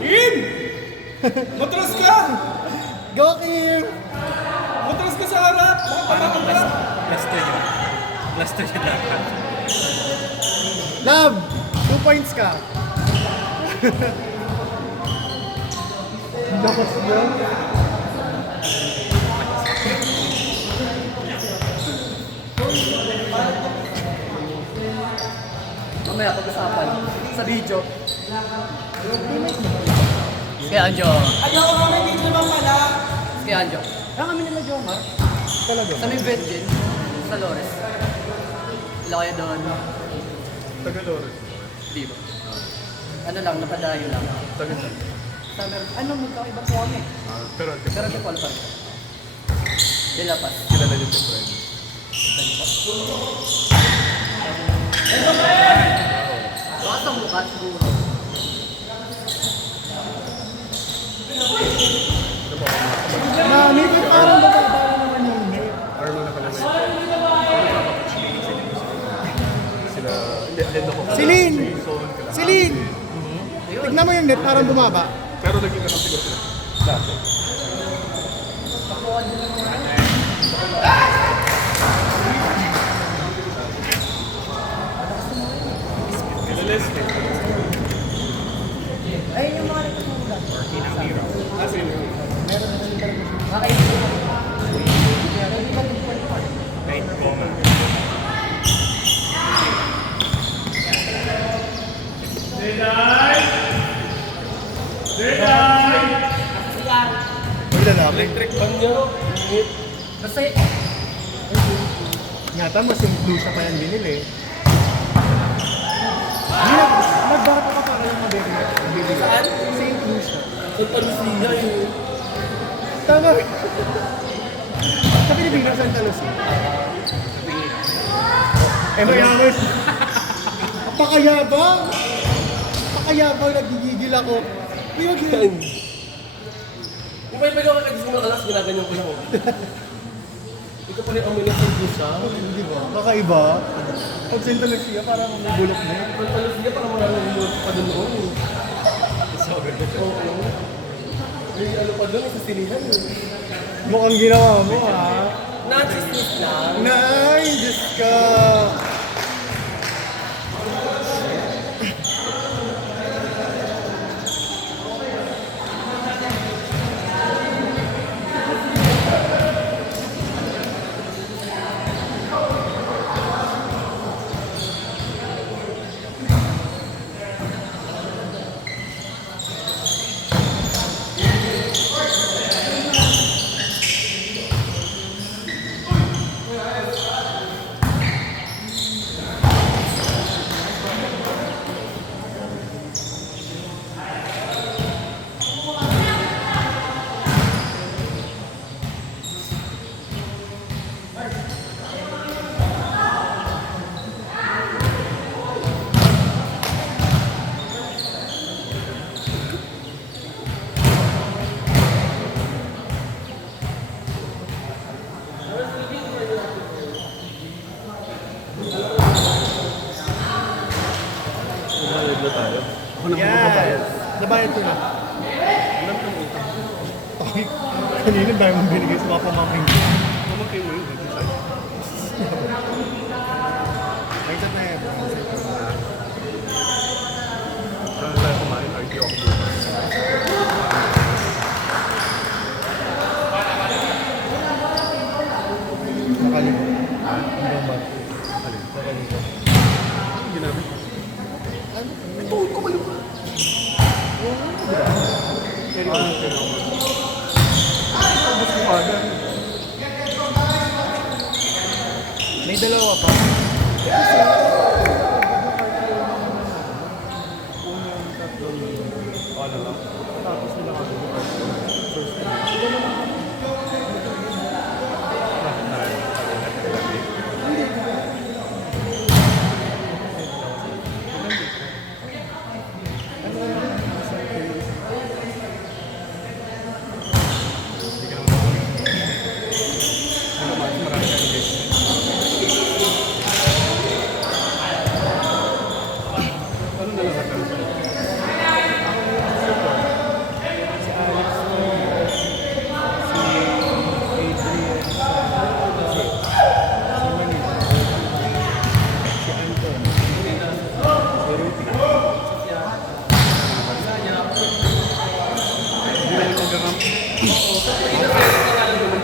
Kim! Matras ka! Go, Kim! Matras ka sa harap! Makapanakan ka! Plaster yun. Plaster yun dapat. Love! 2 points ka. Lakas mo. Mamaya pag-usapan sa video. Kaya Anjo. Ayaw ko may video naman pala. Kaya Anjo. Kaya kami nila Jomar. Talaga. Sa may vet din. Sa Lores. Wala kayo doon. Tagalores. Di ba? Ano lang, napadayo lang. Tagasan. Sabi, ano magkakaiba po kami? Pero Pero di qualify. Dilapas. kilala niyo si friend. Baka sa mukha siguro. Mami, ba't parang bababa naman yung net? Arlo na pala na yun. Sila, hindi, ahead ako. Celine! Solon ka lang. Celine! Tignan mo yung net, parang bumaba. Pero naging ano siguro sila. Dati. Ayun yung mga nagtutulad. Ah, sino yun? Kakaibig. Kahit goma. Wala na. Electric fan niya. Kasi, Ngata, mas yung blue siya pa yan binili. Hindi na, nagbata ka para yung mabili. Saan? St. Lucia. Santa Lucia yun. Tama. Sa Pilipinas, Santa Lucia. Mayroon. Pakayabang! Pakayabang, nagigigil ako. Uy, wag yun. Yung may pagawa ka gusto mo alas, ginaganyan ko lang. Ito pa rin ang minasal ko siya. Di ba? Kakaiba. Pag Santa Lucia, parang may bulok na yun. Santa Lucia parang maraming umulat pa doon noon. Oo. May ano pa doon, sa sinihan yun. Mukhang ginawa mo, ha? Nachismis lang. Nay, Diyos ka! Nakalag na tayo. Ako na Yes! Nabayad ko na. Okay. Kanina dahil mong binigay sa mga pamangking. Naman kayo mo yun. Hindi tayo. May chat na yan. Saan tayo kumain? RT ako bukas. Nakalimot. Hanggang ba? Nakalimot. Ang ginamit. Tapos kumagan. May dalawa pa. Ano lang. Tapos nila kasi. Bakit na rin? Hindi ka naman ako. Ano naman, marami ka engagement.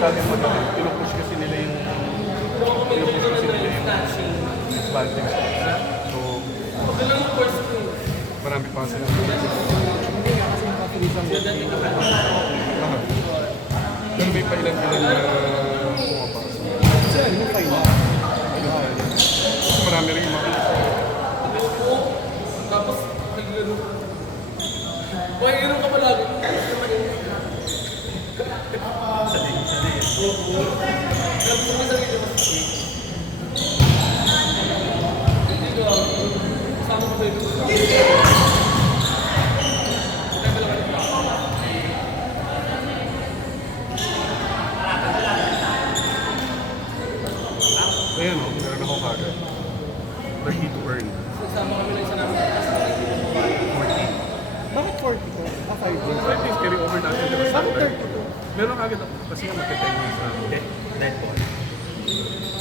natin mo din, pinupush kasi nila yung advantage. So, marami pa sila. Hindi nga kasi nakapilisan mo. Pero may pa ilan-ilan na pumapasok. Kasi ano yung final? Kasi marami rin yung mga Tapos, naglaro. Why, gano'n ka palagi? Ayan o, meron ako kagad. 30 to earn. Nagsama kami ng isa namin. 14. Bakit 40 ko? Ah, 5 days. So, at least carry over natin the rest of Bakit the 32? Meron kagad ako kasi nga magka-10 years na ako. Deadpool.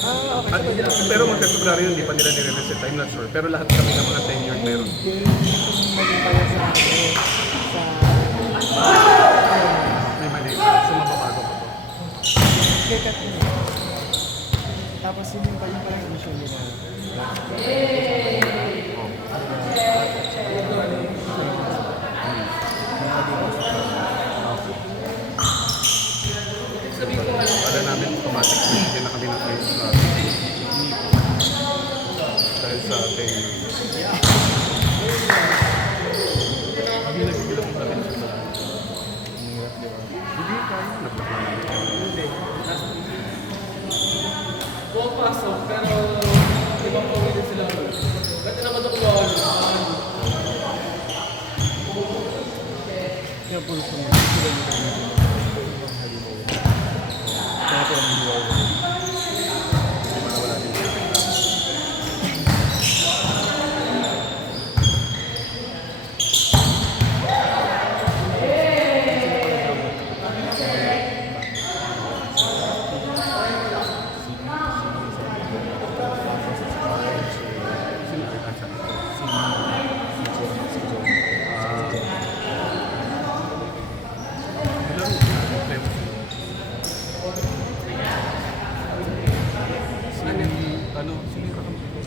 Ah, okay. At, pero magka-February yun, hindi pa nila nire-reset. I'm not sure. Pero lahat kami ng mga 10 years meron. Yung maging pala sa ano, sa... May mali. So, mababago ko to. Kekat mo. Tapos yun yung parang issue nila. Wala namin automatic hindi na kami na-place sa dahil sa 10 years. Hindi nagbibilang ko natin siya sa hindi kaya. Nagpapala namin. Pumapasok, pero ibang pamilya sila. Ba't naman ako gawin? Kaya puro sa mga sila nito na kaya ko lang hiwag. Wala din siya. Ano, sino yung kakampi ko?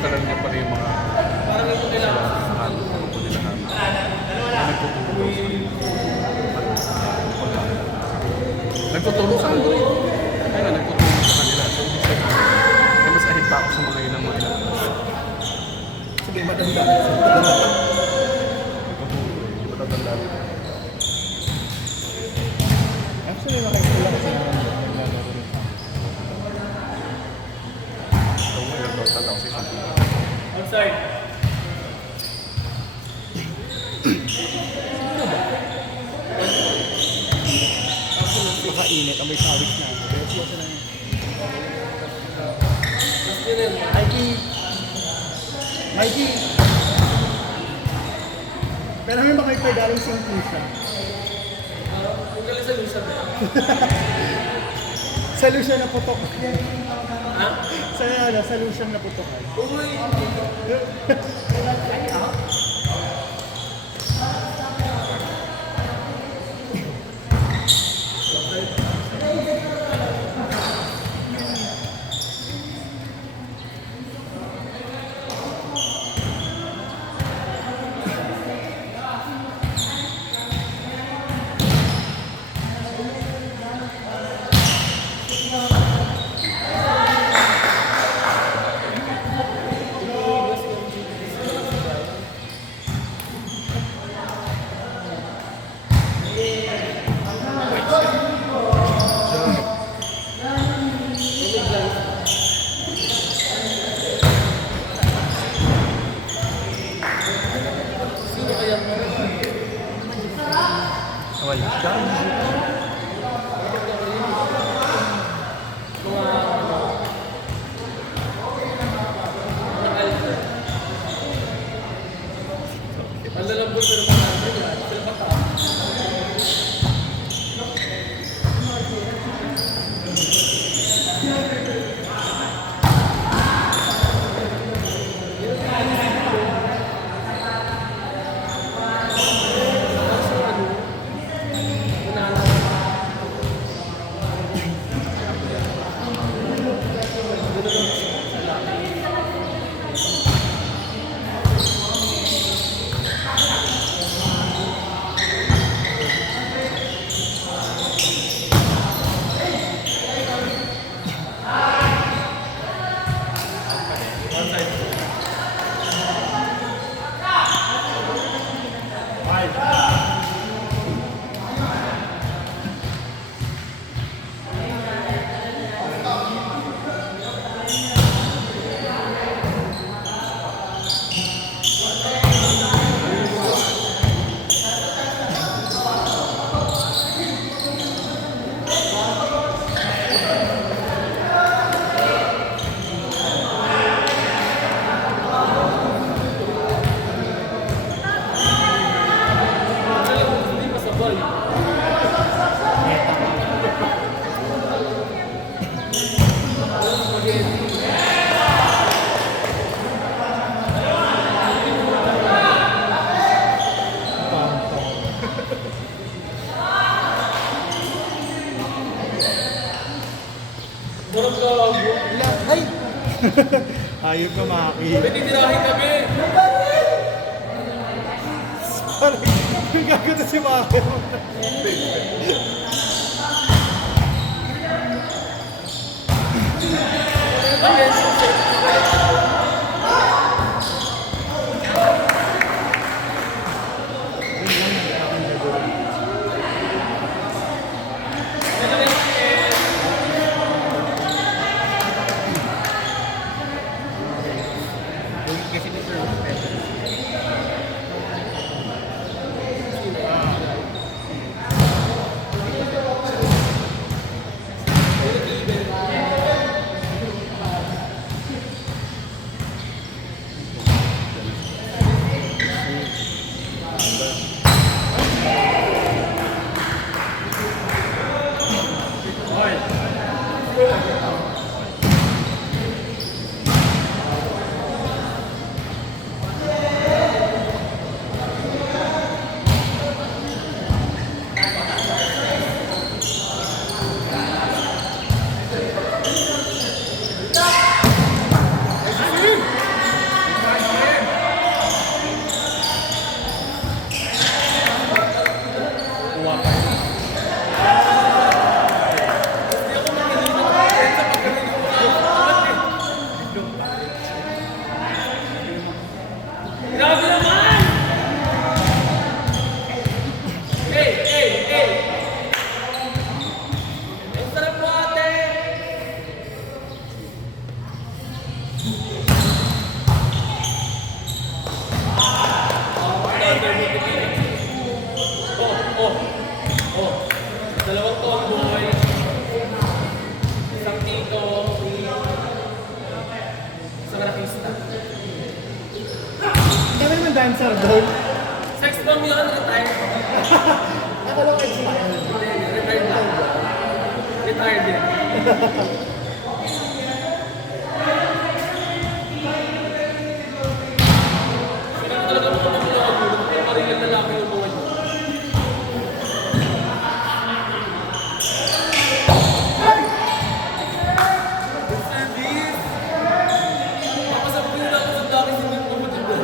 Kalan niya pa rin yung mga Parang ito nila. ano po nila na nagtutulong sa Android. Kaya nga nagtutulong sa kanila. So, ibig sabihin, eh, mas ahit pa ako sa mga ilang mga ilang. Sige, matanda. Hindi ba tatandaan? Actually, makikita kasi naman naglalaro rin sa akin. So, ngayon, tatanda ako sa isang tubo. Outside. Makainit, amoy pawis na ako. Pero siya na yun. Mas din yun. Mikey! Mikey! Pero may makita galing sa Pusa. Ang galing sa Lusa. Sa Lucia na putok. Ha? Sa Lucia na putok. Uy! gago. Wala. Ay! Ayun ka, Maki. Pwede tirahin kami. Parang, yung gago na si Maki. Kasi ni Sir Pedro. Grabe naman! Hey, hey, hey! Ang sarap mo, ate! Dalawang tomboy, isang tito, isang rakista. Kaya naman dancer doon. Sex bomb yun, retired. Ako lang ay siya. Retired lang. Retired din. Hindi ko talaga makapagulog. Marilin na lang yung mga yun. Service! Papasabi na ako sa dami hindi ko matanda.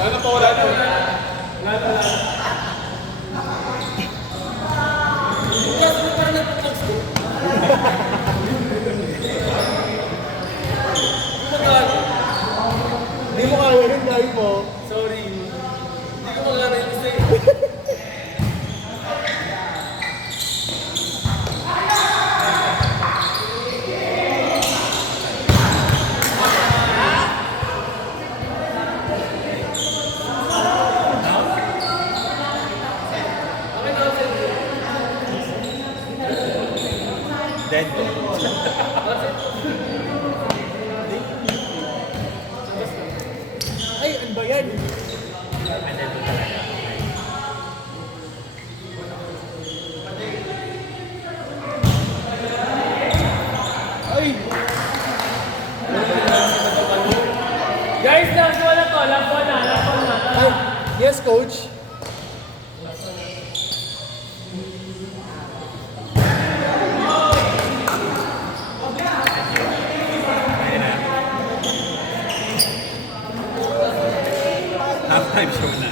Wala pa, wala na. Wala na. Kasi parang nagpapagod ko. Magkano? Hindi mo kaya yun, dahil mo. Sorry. Hindi ko magkano yung isa eh. Dead. Ay, ano ba yan? Ay! Guys, last one na to. Last one na. Last one na. Ay! Yes, coach. Half-time show na.